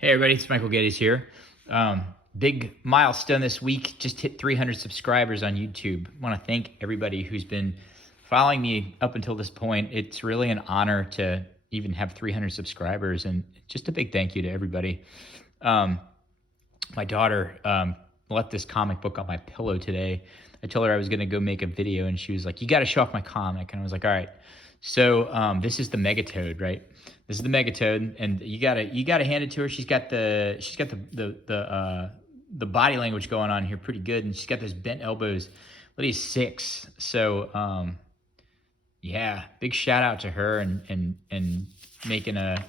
Hey everybody, it's Michael Geddes here. Big milestone this week, just hit 300 subscribers on YouTube. I want to thank everybody who's been following me up until this point. It's really an honor to even have 300 subscribers, and just a big thank you to everybody. My daughter left this comic book on my pillow today. I told her I was going to go make a video, and she was like, "You got to show off my comic." And I was like, "All right." So this is the Megatoad, right? This is the Megatoad, and you gotta hand it to her. She's got the body language going on here pretty good, and she's got those bent elbows. Lydia's 6, so yeah, big shout out to her and making a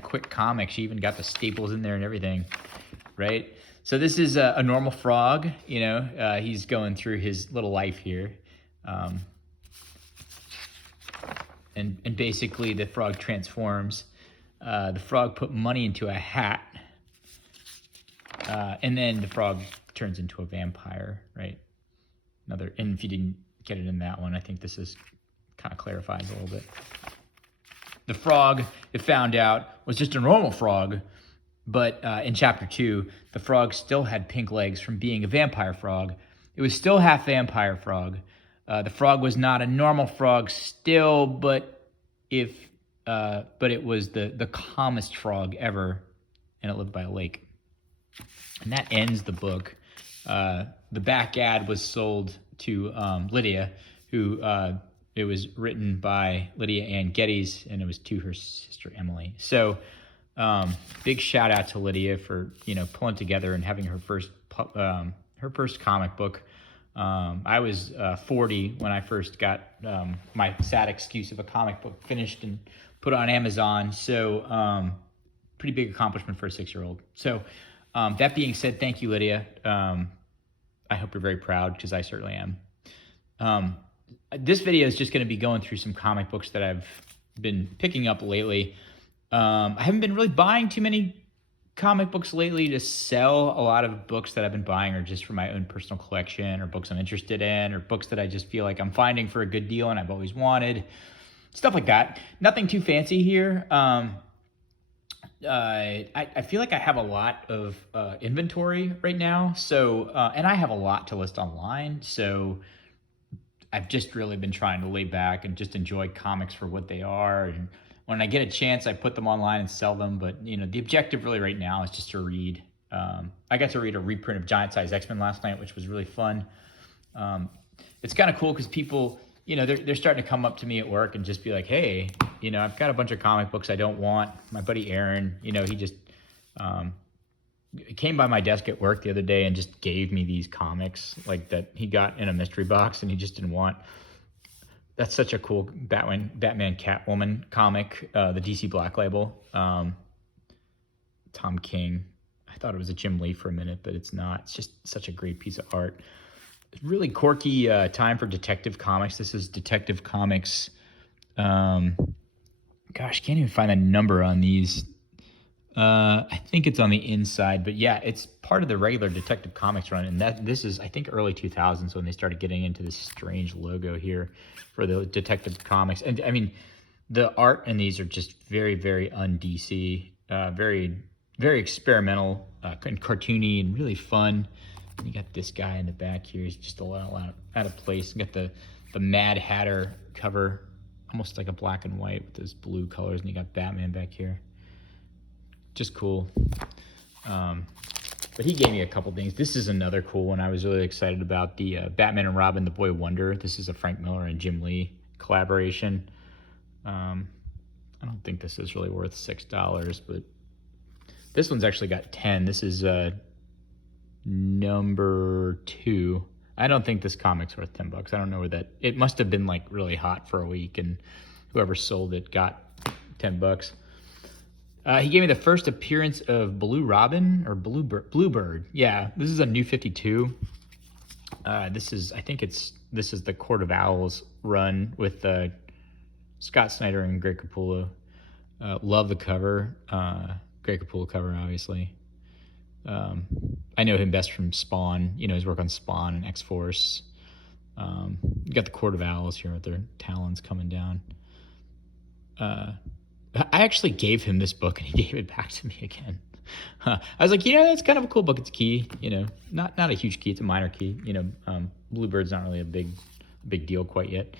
quick comic. She even got the staples in there and everything, right? So this is a normal frog. You know, he's going through his little life here. And basically the frog transforms. The frog put money into a hat, and then the frog turns into a vampire, right? And if you didn't get it in that one, I think this is kind of clarifies a little bit. The frog, it found out, was just a normal frog, but in chapter 2, the frog still had pink legs from being a vampire frog. It was still half vampire frog. The frog was not a normal frog still, but it was the calmest frog ever, and it lived by a lake. And that ends the book. The back ad was sold to Lydia, who it was written by Lydia Ann Geddes, and it was to her sister Emily. So big shout out to Lydia for pulling together and having her first comic book. I was 40 when I first got my sad excuse of a comic book finished and put on Amazon. So pretty big accomplishment for a 6-year-old. So that being said, thank you, Lydia. I hope you're very proud, because I certainly am. This video is just going to be going through some comic books that I've been picking up lately. I haven't been really buying too many comic books lately to sell. A lot of books that I've been buying are just for my own personal collection, or books I'm interested in, or books that I just feel like I'm finding for a good deal and I've always wanted. Stuff like that. Nothing too fancy here. I feel like I have a lot of inventory right now. So, and I have a lot to list online. So I've just really been trying to lay back and just enjoy comics for what they are. And when I get a chance, I put them online and sell them. But, the objective really right now is just to read. I got to read a reprint of Giant Size X-Men last night, which was really fun. It's kind of cool because people, they're starting to come up to me at work and just be like, "Hey, I've got a bunch of comic books I don't want." My buddy Aaron, he just came by my desk at work the other day and just gave me these comics like that he got in a mystery box and he just didn't want. That's such a cool Batman Catwoman comic, the DC Black Label. Tom King. I thought it was a Jim Lee for a minute, but it's not. It's just such a great piece of art. Really quirky time for Detective Comics. This is Detective Comics. Gosh, can't even find a number on these. I think it's on the inside, but yeah, it's part of the regular Detective Comics run, and this is, I think, early 2000s when they started getting into this strange logo here for the Detective Comics. And I mean, the art in these are just very, very un-DC, very, very experimental and cartoony and really fun. And you got this guy in the back here. He's just a lot out of place. You got the Mad Hatter cover, almost like a black and white with those blue colors, and you got Batman back here. Just cool. But he gave me a couple things. This is another cool one I was really excited about. The Batman and Robin, The Boy Wonder. This is a Frank Miller and Jim Lee collaboration. I don't think this is really worth $6, but this one's actually got 10. This is number 2. I don't think this comic's worth $10. I don't know where that. It must have been like really hot for a week, and whoever sold it got $10. He gave me the first appearance of Blue Robin or Bluebird. Yeah, this is a New 52. This is the Court of Owls run with Scott Snyder and Greg Capullo. Love the cover. Greg Capullo cover, obviously. I know him best from Spawn. His work on Spawn and X-Force. You got the Court of Owls here with their talons coming down. I actually gave him this book and he gave it back to me again. I was like, that's kind of a cool book. It's a key, not a huge key. It's a minor key. Bluebird's not really a big deal quite yet.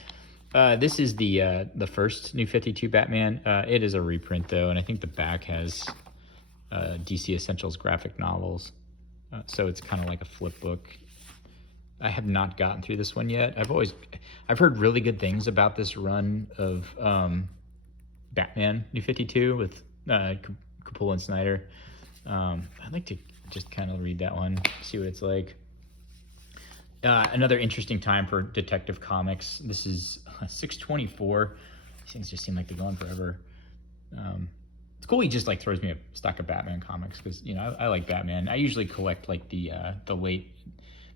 This is the first New 52 Batman. It is a reprint though, and I think the back has DC Essentials graphic novels, so it's kind of like a flip book. I have not gotten through this one yet. I've heard really good things about this run of Batman New 52 with Capullo and Snyder. I'd like to just kind of read that one, see what it's like. Another interesting time for Detective Comics. This is 624. These things just seem like they're going forever. It's cool he just like throws me a stack of Batman comics because I like Batman. I usually collect like the late,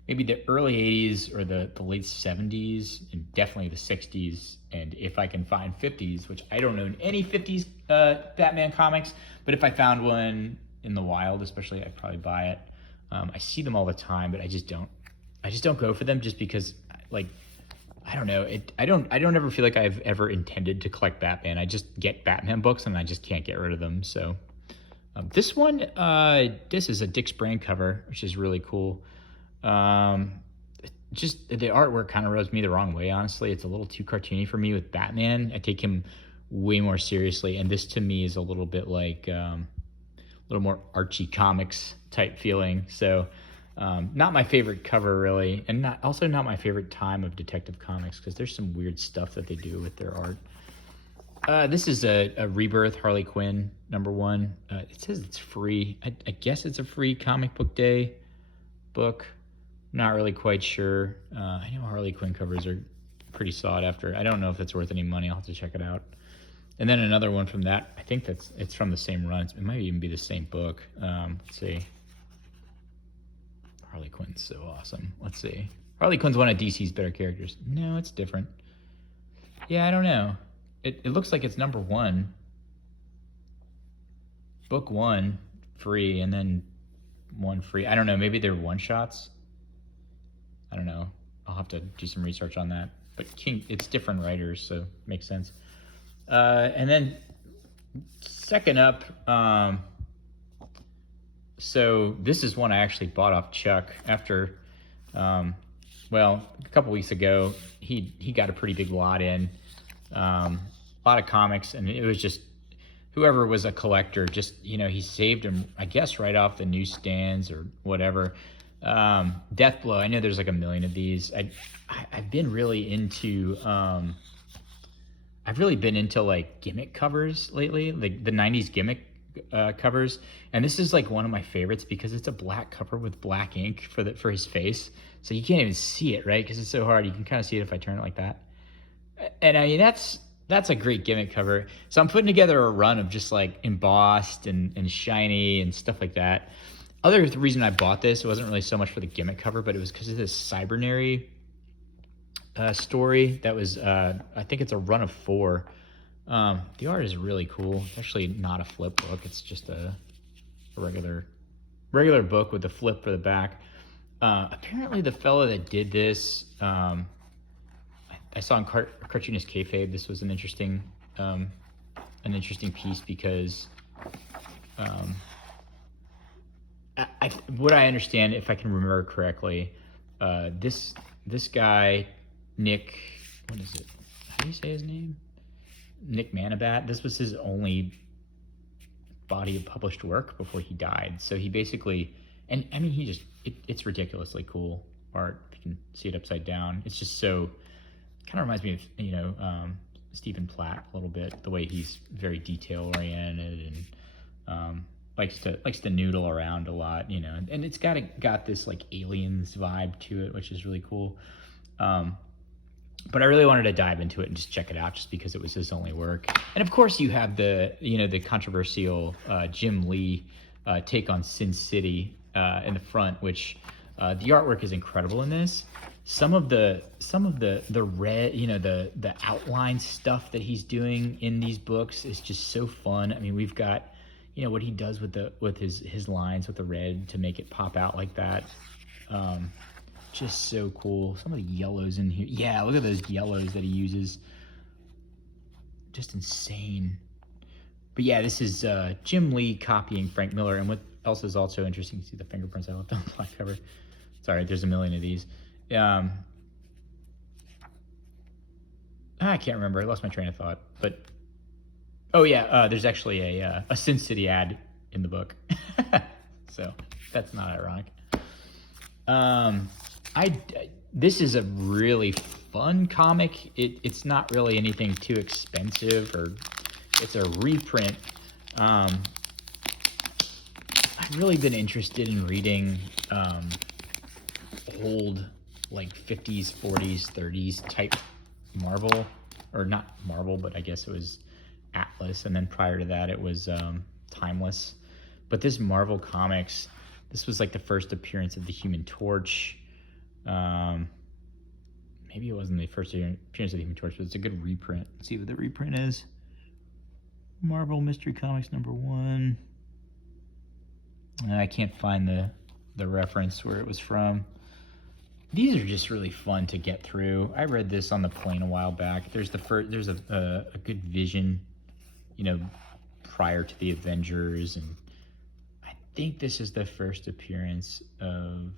maybe the early 80s or the late 70s and definitely the 60s, and if I can find 50s, which I don't own any 50s Batman comics, but if I found one in the wild especially, I'd probably buy it. I see them all the time, but I just don't go for them just because, like, I don't know. I don't ever feel like I've ever intended to collect Batman. I just get Batman books and I just can't get rid of them. So this one, this is a Dick Sprang cover, which is really cool. Just the artwork kind of rubs me the wrong way, honestly. It's a little too cartoony for me with Batman. I take him way more seriously, and this to me is a little bit like a little more Archie Comics type feeling. So not my favorite cover really, and not my favorite time of Detective Comics because there's some weird stuff that they do with their art. This is a Rebirth Harley Quinn #1. It says it's free. I guess it's a free comic book day book. Not really quite sure. I know Harley Quinn covers are pretty sought after. I don't know if it's worth any money. I'll have to check it out. And then another one from that. I think it's from the same run. It might even be the same book. Let's see. Harley Quinn's so awesome. Let's see. Harley Quinn's one of DC's better characters. No, it's different. Yeah, I don't know. It looks like it's #1. Book 1 free, and then 1 free. I don't know. Maybe they're one-shots. I don't know. I'll have to do some research on that. But it's different writers, so it makes sense. And then second up, so this is one I actually bought off Chuck after, a couple weeks ago, he got a pretty big lot in, a lot of comics, and it was just, whoever was a collector, just, he saved them, I guess, right off the newsstands or whatever. Deathblow, I know there's like a million of these. I've been really into, like Gimmick covers lately, like the 90s Gimmick covers, and this is like one of my favorites because it's a black cover with black ink for his face, so you can't even see it, right? Because it's so hard. You can kind of see it if I turn it like that, and I mean that's a great Gimmick cover. So I'm putting together a run of just like embossed and shiny and stuff like that. The reason I bought this, it wasn't really so much for the Gimmick cover, but it was because of this Cybernary story that was, I think it's a run of 4. The art is really cool. It's actually not a flip book. It's just a regular book with a flip for the back. Apparently the fellow that did this, I saw in Cartoonist Kayfabe, this was an interesting piece because, what I understand, if I can remember correctly, this guy, Nick, what is it? How do you say his name? Nick Manabat. This was his only body of published work before he died. So he basically, and I mean, it's ridiculously cool art. You can see it upside down. It's just so, kind of reminds me of, Stephen Platt a little bit, the way he's very detail oriented and, likes to noodle around a lot, and it's got this like Aliens vibe to it, which is really cool. But I really wanted to dive into it and just check it out just because it was his only work. And of course you have the controversial Jim Lee take on Sin City in the front, which the artwork is incredible in this. Some of the red, the outline stuff that he's doing in these books is just so fun. I mean, we've got what he does with his lines with the red to make it pop out like that. Just so cool. Some of the yellows in here. Yeah, look at those yellows that he uses. Just insane. But yeah, this is Jim Lee copying Frank Miller. And what else is also interesting, see the fingerprints I left on the black cover. Sorry, there's a million of these. I can't remember. I lost my train of thought. But oh yeah, there's actually a Sin City ad in the book, so that's not ironic. This is a really fun comic. It's not really anything too expensive, or it's a reprint. I've really been interested in reading old, like 50s, 40s, 30s type Marvel, or not Marvel, but I guess it was Atlas, and then prior to that it was Timeless. But this Marvel Comics, this was like the first appearance of the Human Torch. Maybe it wasn't the first appearance of the Human Torch, but it's a good reprint. Let's see what the reprint is. Marvel Mystery Comics #1. I can't find the reference where it was from. These are just really fun to get through. I read this on the plane a while back. There's a good vision, you know, prior to the Avengers, and I think this is the first appearance of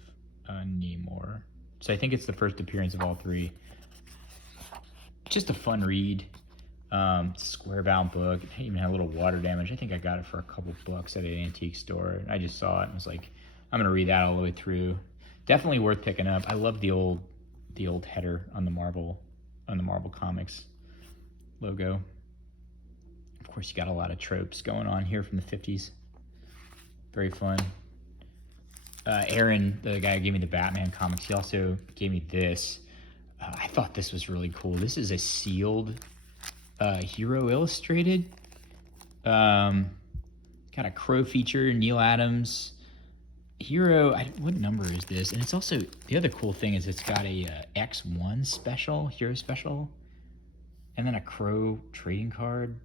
Namor. So I think it's the first appearance of all three. Just a fun read. Square bound book. It even had a little water damage. I think I got it for a couple bucks at an antique store. I just saw it and was like, I'm gonna read that all the way through. Definitely worth picking up. I love the old header on the Marvel Comics logo. Of course, you got a lot of tropes going on here from the 50s. Very fun. Aaron, the guy who gave me the Batman comics, he also gave me this. I thought this was really cool. This is a sealed Hero Illustrated. Got a Crow feature, Neil Adams. Hero, what number is this? And it's also, the other cool thing is it's got a X1 special, Hero special, and then a Crow trading card.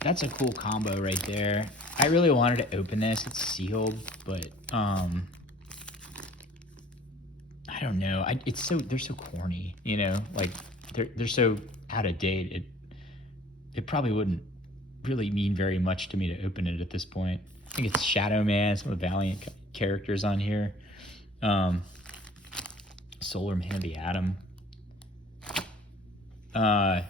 That's a cool combo right there. I really wanted to open this. It's sealed, but I don't know. They're so corny, you know, like they're so out of date. It probably wouldn't really mean very much to me to open it at this point. I think it's Shadow Man, some of the Valiant characters on here. Solar Man, the Atom. Oh,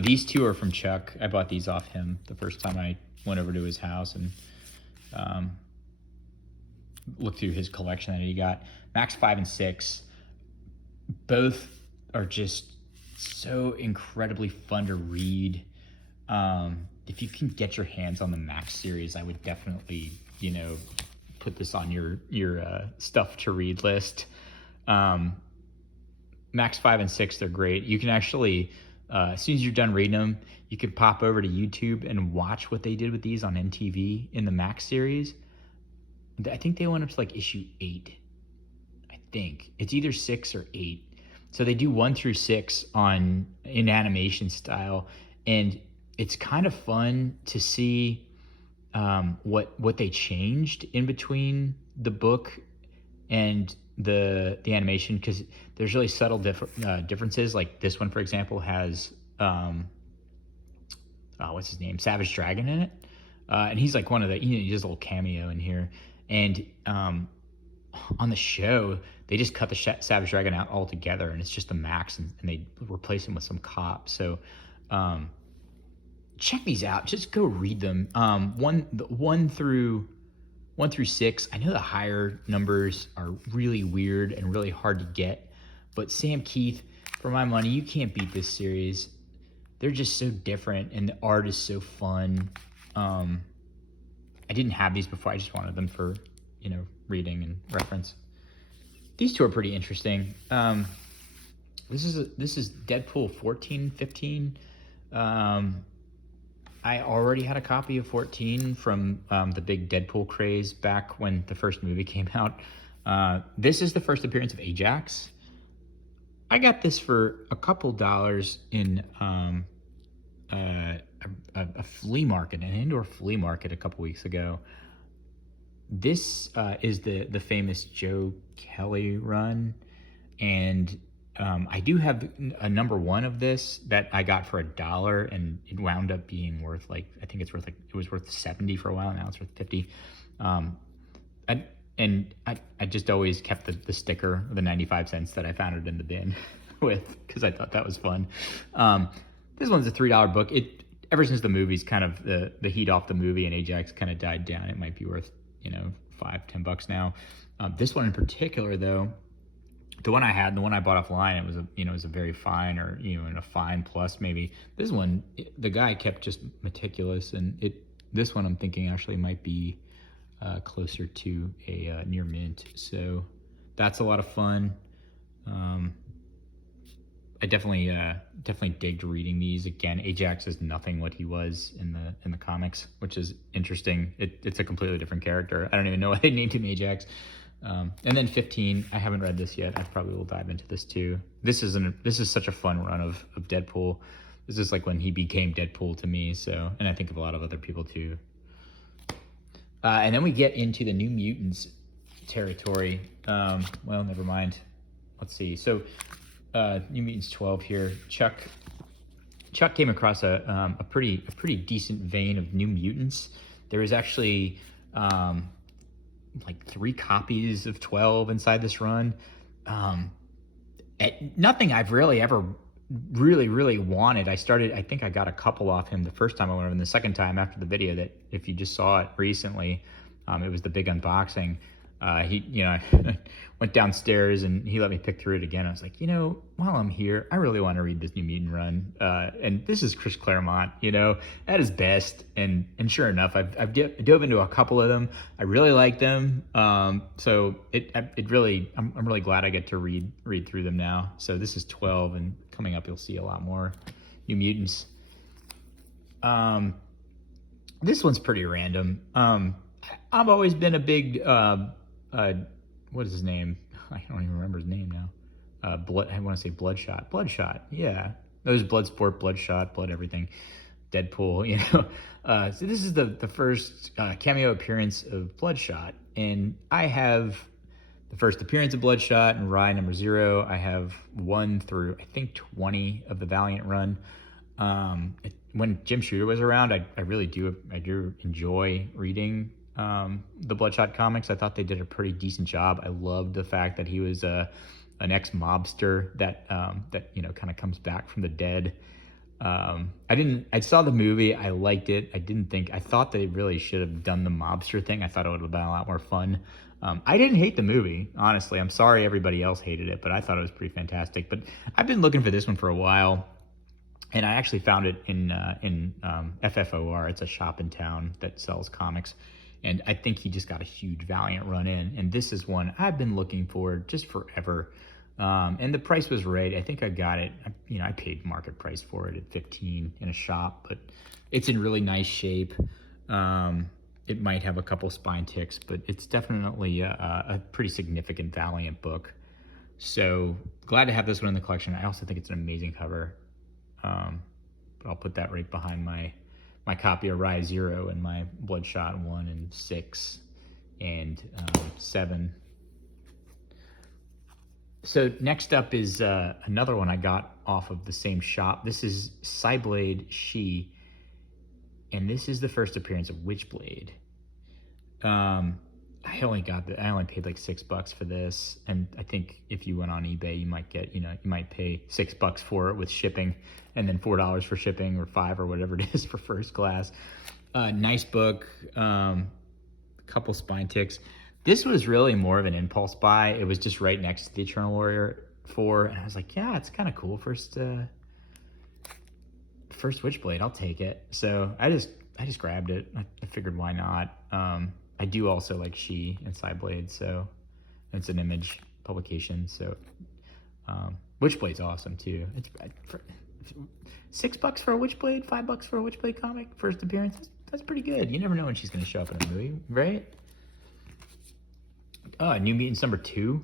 these two are from Chuck. I bought these off him the first time I went over to his house and looked through his collection that he got. Maxx 5 and 6. Both are just so incredibly fun to read. If you can get your hands on the Maxx series, I would definitely, you know, put this on your stuff to read list. Maxx 5 and 6, they're great. You can actually, as soon as you're done reading them, you can pop over to YouTube and watch what they did with these on NTV in the Maxx series. I think they went up to like issue 8. I think it's either 6 or 8. So they do 1 through 6 in animation style, and it's kind of fun to see what they changed in between the book and the animation, because there's really subtle differences. Like this one, for example, has what's his name, Savage Dragon in it, and he's like one of the, you know, he does a little cameo in here. And on the show, they just cut the Savage Dragon out altogether, and it's just the Maxx, and they replace him with some cop. So check these out. Just go read them. 1 through 6. I know the higher numbers are really weird and really hard to get, but Sam Keith, for my money, you can't beat this series. They're just so different, and the art is so fun. I didn't have these before. I just wanted them for, you know, reading and reference. These two are pretty interesting. This is Deadpool 14, 15. I already had a copy of 14 from the big Deadpool craze back when the first movie came out. This is the first appearance of Ajax. I got this for a couple dollars in a flea market, an indoor flea market a couple weeks ago. This is the famous Joe Kelly run, and I do have a number 1 of this that I got for $1, and it wound up being worth like, I think it was worth 70 for a while. Now it's worth 50. I just always kept the sticker, the 95 cents that I found it in the bin with, because I thought that was fun. This one's a $3 book. Ever since the movie's kind of the heat off the movie and Ajax kind of died down, it might be worth, $5-10 now. This one in particular, though, the one I had, the one I bought offline, it was a very fine, or in a fine plus maybe. This one, the guy kept just meticulous, and this one I'm thinking actually might be closer to a near mint. So that's a lot of fun. I definitely digged reading these. Again, Ajax is nothing what he was in the comics, which is interesting. It's a completely different character. I don't even know why they named him Ajax. And then 15, I haven't read this yet. I probably will dive into this too. This is such a fun run of Deadpool. This is like when he became Deadpool to me. So, and I think of a lot of other people too. And then we get into the New Mutants territory. Well, never mind. Let's see. So, New Mutants 12 here. Chuck came across a pretty decent vein of New Mutants. There is actually like 3 copies of 12 inside this run. Nothing I've really ever really wanted. I think I got a couple off him the first time I went over, and the second time after the video, that if you just saw it recently, it was the big unboxing. I went downstairs and he let me pick through it again. I was like, while I'm here, I really want to read this New Mutant run. And this is Chris Claremont, at his best. And sure enough, I've dove into a couple of them. I really like them. So I'm really glad I get to read through them now. So this is 12, and coming up, you'll see a lot more New Mutants. This one's pretty random. I've always been a big, what is his name? I don't even remember his name now. I want to say Bloodshot. Bloodshot, yeah. Those Bloodsport, Bloodshot, Blood everything. Deadpool, So this is the first cameo appearance of Bloodshot. And I have the first appearance of Bloodshot and Rye number 0. I have 1 through, I think, 20 of the Valiant run. When Jim Shooter was around, I really do enjoy reading the Bloodshot comics. I thought they did a pretty decent job. I loved the fact that he was an ex-mobster that kind of comes back from the dead. I saw the movie. I liked it. I thought they really should have done the mobster thing. I thought it would have been a lot more fun. I didn't hate the movie, honestly. I'm sorry everybody else hated it, but I thought it was pretty fantastic. But I've been looking for this one for a while, and I actually found it in FFOR. It's a shop in town that sells comics. And I think he just got a huge Valiant run in. And this is one I've been looking for just forever. And the price was right. I think I got it. I paid market price for it at $15 in a shop, but it's in really nice shape. It might have a couple spine ticks, but it's definitely a pretty significant Valiant book. So glad to have this one in the collection. I also think it's an amazing cover. But I'll put that right behind my copy of Rise 0 and my Bloodshot 1 and 6 and 7. So next up is another one I got off of the same shop. This is Cyblade She, and this is the first appearance of Witchblade. I only paid like $6 for this, and I think if you went on eBay, you might pay $6 for it with shipping, and then $4 for shipping, or $5 or whatever it is for first class. Nice book, couple spine ticks. This was really more of an impulse buy. It was just right next to the Eternal Warrior 4, and I was like, yeah, it's kind of cool. First Witchblade, I'll take it. So I just grabbed it. I figured, why not? I do also like She and Cyblade, so it's an Image publication. So Witchblade's awesome too. It's $6 for a Witchblade, $5 for a Witchblade comic, first appearance. That's pretty good. You never know when she's going to show up in a movie, right? New Mutants number 2.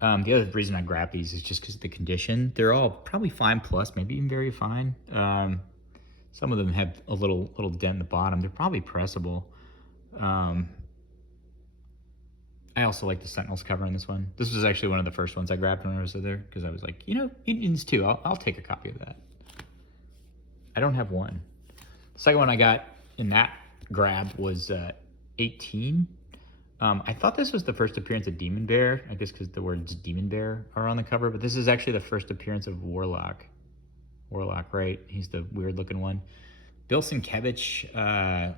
The other reason I grabbed these is just because of the condition. They're all probably fine plus, maybe even very fine. Some of them have a little dent in the bottom. They're probably pressable. I also like the Sentinels cover on this one. This was actually one of the first ones I grabbed when I was there because I was like, you know, Mutants too. I'll take a copy of that. I don't have one. The second one I got in that grab was 18. I thought this was the first appearance of Demon Bear, I guess because the words Demon Bear are on the cover, but this is actually the first appearance of Warlock. Warlock, right? He's the weird looking one. Bill Sienkiewicz,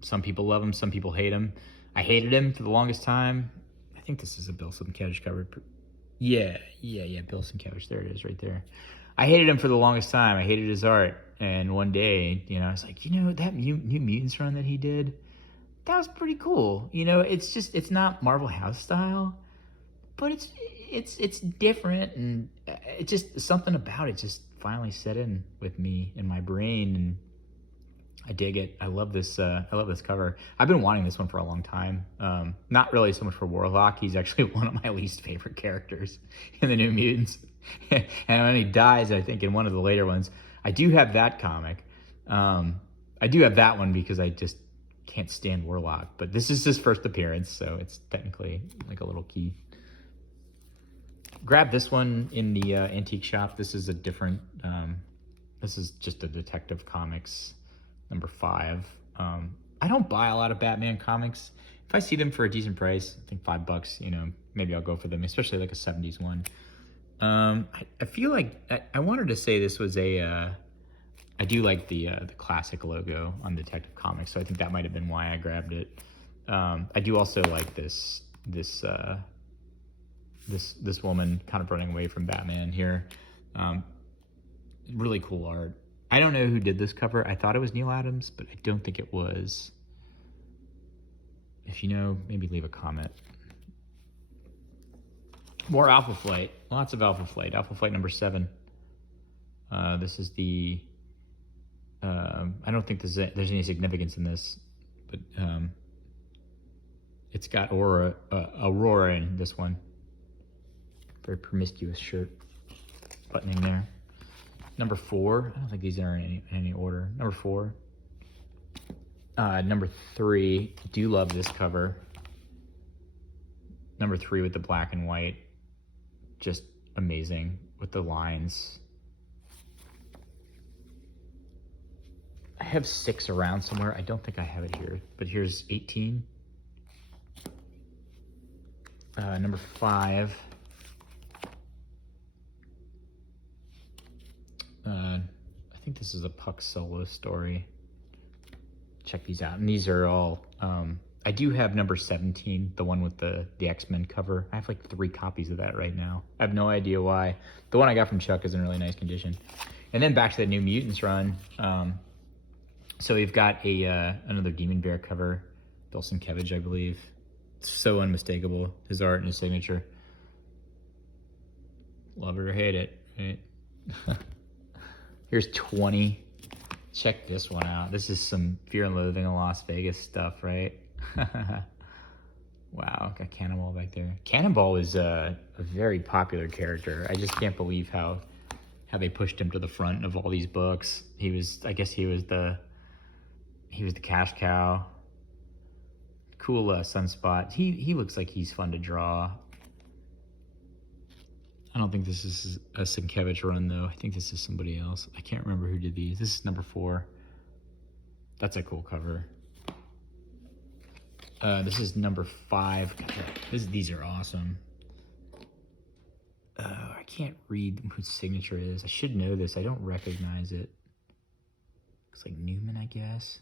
some people love him, some people hate him. I hated him for the longest time. I think this is a Bill Sienkiewicz cover. Yeah, Bill Sienkiewicz, there it is right there. I hated him for the longest time. I hated his art. And one day, you know, I was like, you know, that New Mutants run that he did, that was pretty cool. You know, it's not Marvel House style, but it's different, and it just, something about it just finally set in with me in my brain, and I dig it. I love this cover. I've been wanting this one for a long time. Not really so much for Warlock. He's actually one of my least favorite characters in the New Mutants. And when he dies, I think in one of the later ones, I do have that comic. I do have that one because I just can't stand Warlock. But this is his first appearance, so it's technically like a little key. Grab this one in the antique shop. This is a different, this is just a Detective Comics number 5. I don't buy a lot of Batman comics. If I see them for a decent price, I think $5, you know, maybe I'll go for them, especially like a 70s one. I feel like I wanted to say this was a, I do like the classic logo on Detective Comics, so I think that might have been why I grabbed it. I do also like this woman kind of running away from Batman here. Really cool art. I don't know who did this cover. I thought it was Neil Adams, but I don't think it was. If you know, maybe leave a comment. More Alpha Flight. Lots of Alpha Flight. Alpha Flight number 7. This is the... I don't think there's any significance in this, but it's got Aurora in this one. Very promiscuous shirt. Buttoning there. Number 4. I don't think these are in any order. Number 4. Number 3. Do love this cover. Number 3 with the black and white. Just amazing with the lines. I have 6 around somewhere. I don't think I have it here, but here's 18. Number 5. I think this is a Puck solo story. Check these out. And these are all, I do have number 17, the one with the X-Men cover. I have like 3 copies of that right now. I have no idea why. The one I got from Chuck is in really nice condition. And then back to the New Mutants run. So we've got another Demon Bear cover. Bill Sienkiewicz, I believe. It's so unmistakable, his art and his signature. Love it or hate it, right? Here's 20. Check this one out. This is some Fear and Loathing in Las Vegas stuff, right? Wow, got Cannonball back there. Cannonball is a very popular character. I just can't believe how they pushed him to the front of all these books. I guess he was the cash cow. Cool Sunspot. He looks like he's fun to draw. I don't think this is a Sienkiewicz run, though. I think this is somebody else. I can't remember who did these. This is number 4. That's a cool cover. This is number 5. These are awesome. I can't read whose signature it is. I should know this. I don't recognize it. Looks like Newman, I guess.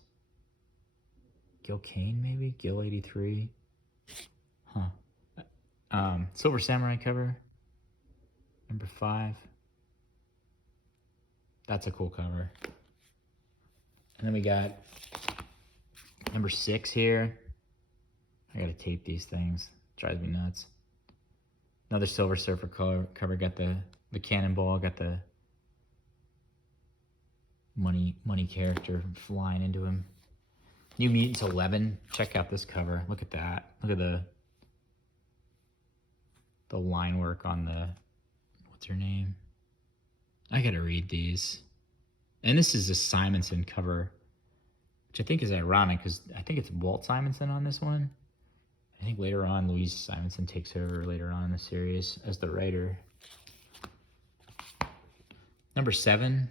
Gil Kane, maybe? Gil 83. Huh. Silver Samurai cover. Number 5. That's a cool cover. And then we got number 6 here. I gotta tape these things. Drives me nuts. Another Silver Surfer cover. Got the Cannonball. Got the money character flying into him. New Mutants 11. Check out this cover. Look at that. Look at the line work on the, what's her name? I gotta read these. And this is a Simonson cover, which I think is ironic because I think it's Walt Simonson on this one. I think later on, Louise Simonson takes over later on in the series as the writer. Number 7.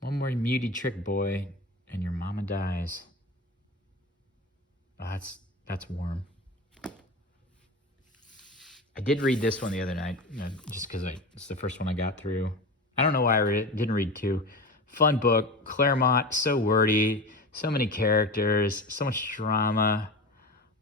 One more muty trick, boy, and your mama dies. Oh, that's warm. I did read this one the other night, just because it's the first one I got through. I don't know why I read it. Didn't read 2. Fun book. Claremont, so wordy, so many characters, so much drama.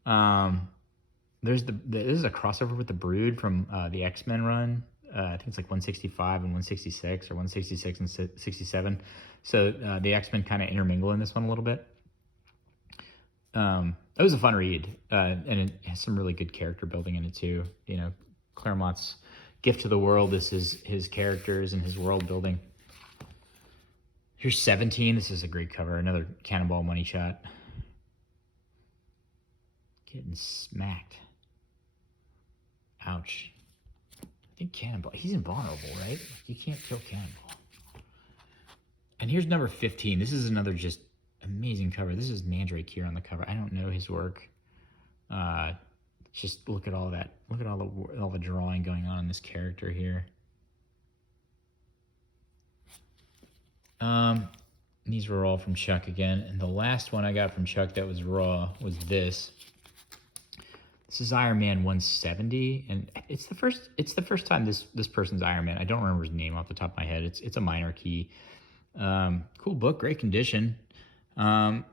There's a crossover with the Brood from the X-Men run. I think it's like 165 and 166, or 166 and 67. So the X-Men kind of intermingle in this one a little bit. It was a fun read, and it has some really good character building in it too. You know, Claremont's gift to the world is his characters and his world building. Here's 17. This is a great cover. Another Cannonball money shot. Getting smacked. Ouch. I think Cannonball, he's invulnerable, right? You can't kill Cannonball. And here's number 15. This is another just amazing cover. This is Mandrake here on the cover. I don't know his work. Just look at all that. Look at all the drawing going on in this character here. These were all from Chuck again, and the last one I got from Chuck that was raw was this. This is Iron Man 170, and it's the first time this person's Iron Man. I don't remember his name off the top of my head. It's a minor key. Cool book, great condition. I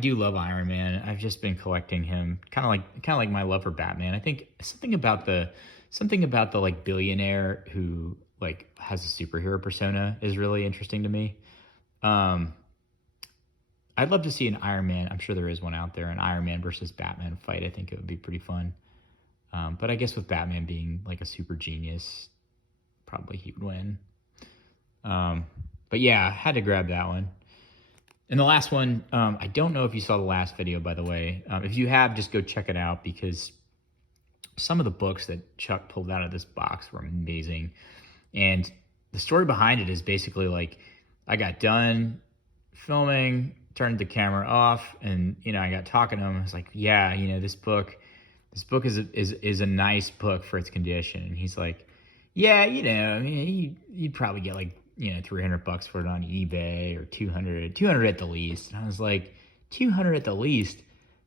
do love Iron Man. I've just been collecting him, kind of like my love for Batman. I think something about the like billionaire who like has a superhero persona is really interesting to me. I'd love to see an Iron Man. I'm sure there is one out there, an Iron Man versus Batman fight. I think it would be pretty fun. But I guess with Batman being like a super genius, probably he would win. But yeah, I had to grab that one. And the last one, I don't know if you saw the last video, by the way. If you have, just go check it out, because some of the books that Chuck pulled out of this box were amazing. And the story behind it is basically like, I got done filming, turned the camera off, and I got talking to him. I was like, yeah, this book is a nice book for its condition. And he's like, yeah, I mean, you'd probably get like $300 for it on eBay, or 200 at the least. And I was like, 200 at the least?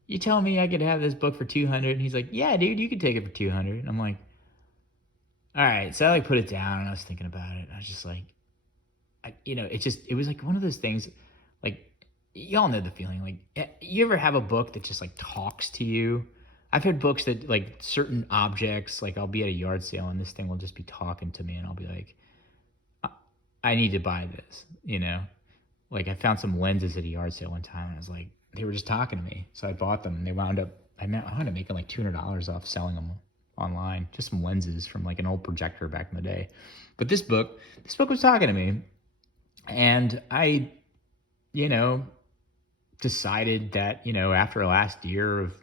You tell me I could have this book for 200? And he's like, yeah, dude, you could take it for 200. And I'm like, all right. So I like put it down, and I was thinking about it. And I was just like, it was like one of those things, like, y'all know the feeling. Like, you ever have a book that just like talks to you? I've had books that, like, certain objects, like I'll be at a yard sale and this thing will just be talking to me, and I'll be like, I need to buy this, Like, I found some lenses at a yard sale one time, and I was like, they were just talking to me. So I bought them, and I wound up making like $200 off selling them online. Just some lenses from like an old projector back in the day. But this book was talking to me. And I, decided that, after last year of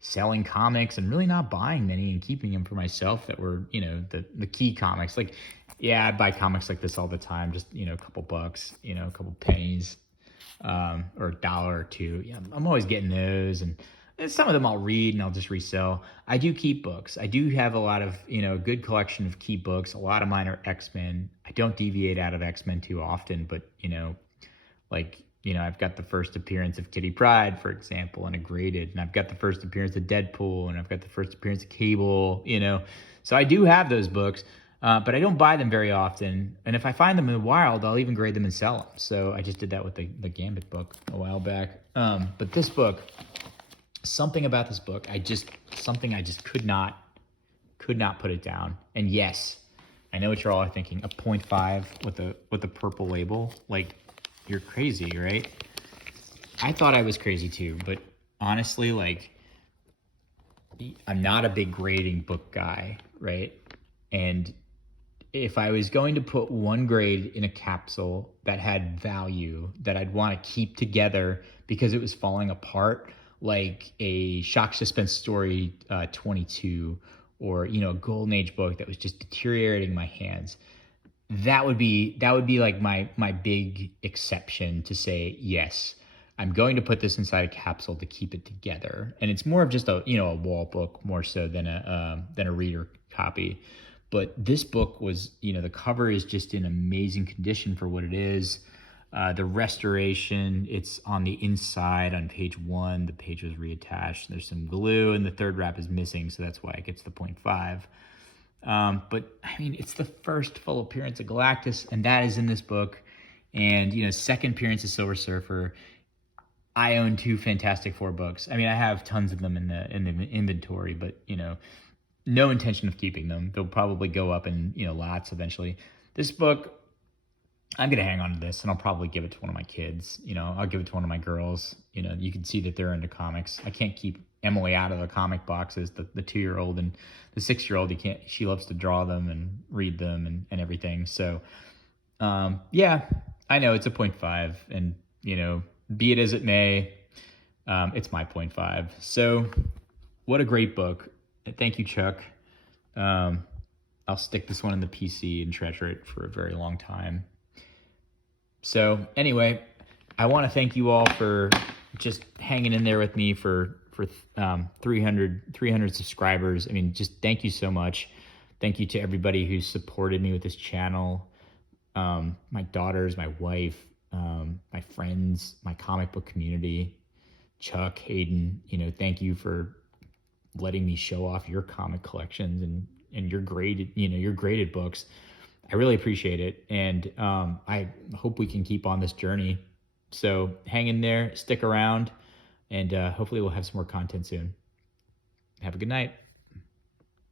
selling comics and really not buying many and keeping them for myself that were, the key comics. Like, yeah, I buy comics like this all the time, just, a couple bucks, a couple pennies, or $1 or $2. Yeah, I'm always getting those, and some of them I'll read and I'll just resell. I do keep books. I do have a lot of, good collection of key books. A lot of mine are X-Men. I don't deviate out of X-Men too often, but, I've got the first appearance of Kitty Pryde, for example, in a graded, and I've got the first appearance of Deadpool, and I've got the first appearance of Cable, So I do have those books, but I don't buy them very often. And if I find them in the wild, I'll even grade them and sell them. So I just did that with the Gambit book a while back. But this book, something about this book, I just could not put it down. And yes, I know what you're all thinking, a 0.5 with a purple label. Like, you're crazy, right? I thought I was crazy too, but honestly, like, I'm not a big grading book guy, right? And if I was going to put one grade in a capsule that had value, that I'd want to keep together because it was falling apart, like a Shock Suspense Story 22, or a Golden Age book that was just deteriorating my hands, that would be like my big exception to say yes. I'm going to put this inside a capsule to keep it together. And it's more of just a, a wall book more so than a reader copy. But this book was, the cover is just in amazing condition for what it is. The restoration, it's on the inside on page 1. The page was reattached. There's some glue and the third wrap is missing, so that's why it gets the 0.5. But I mean, it's the first full appearance of Galactus, and that is in this book. And, second appearance of Silver Surfer. I own 2 Fantastic Four books. I mean, I have tons of them in the inventory, but, no intention of keeping them. They'll probably go up in, lots eventually. This book, I'm going to hang on to this, and I'll probably give it to one of my kids. I'll give it to one of my girls. You can see that they're into comics. I can't keep Emily out of the comic boxes, the 2-year-old and the 6-year-old. She loves to draw them and read them and everything. So, yeah, I know it's a 0.5, and, be it as it may, it's my 0.5. So what a great book. Thank you, Chuck. I'll stick this one in the PC and treasure it for a very long time. So anyway, I want to thank you all for just hanging in there with me for 300 subscribers. I mean, just thank you so much. Thank you to everybody who supported me with this channel. My daughters, my wife, my friends, my comic book community, Chuck, Hayden, thank you for letting me show off your comic collections and your graded books. I really appreciate it. And I hope we can keep on this journey. So hang in there, stick around, and hopefully we'll have some more content soon. Have a good night.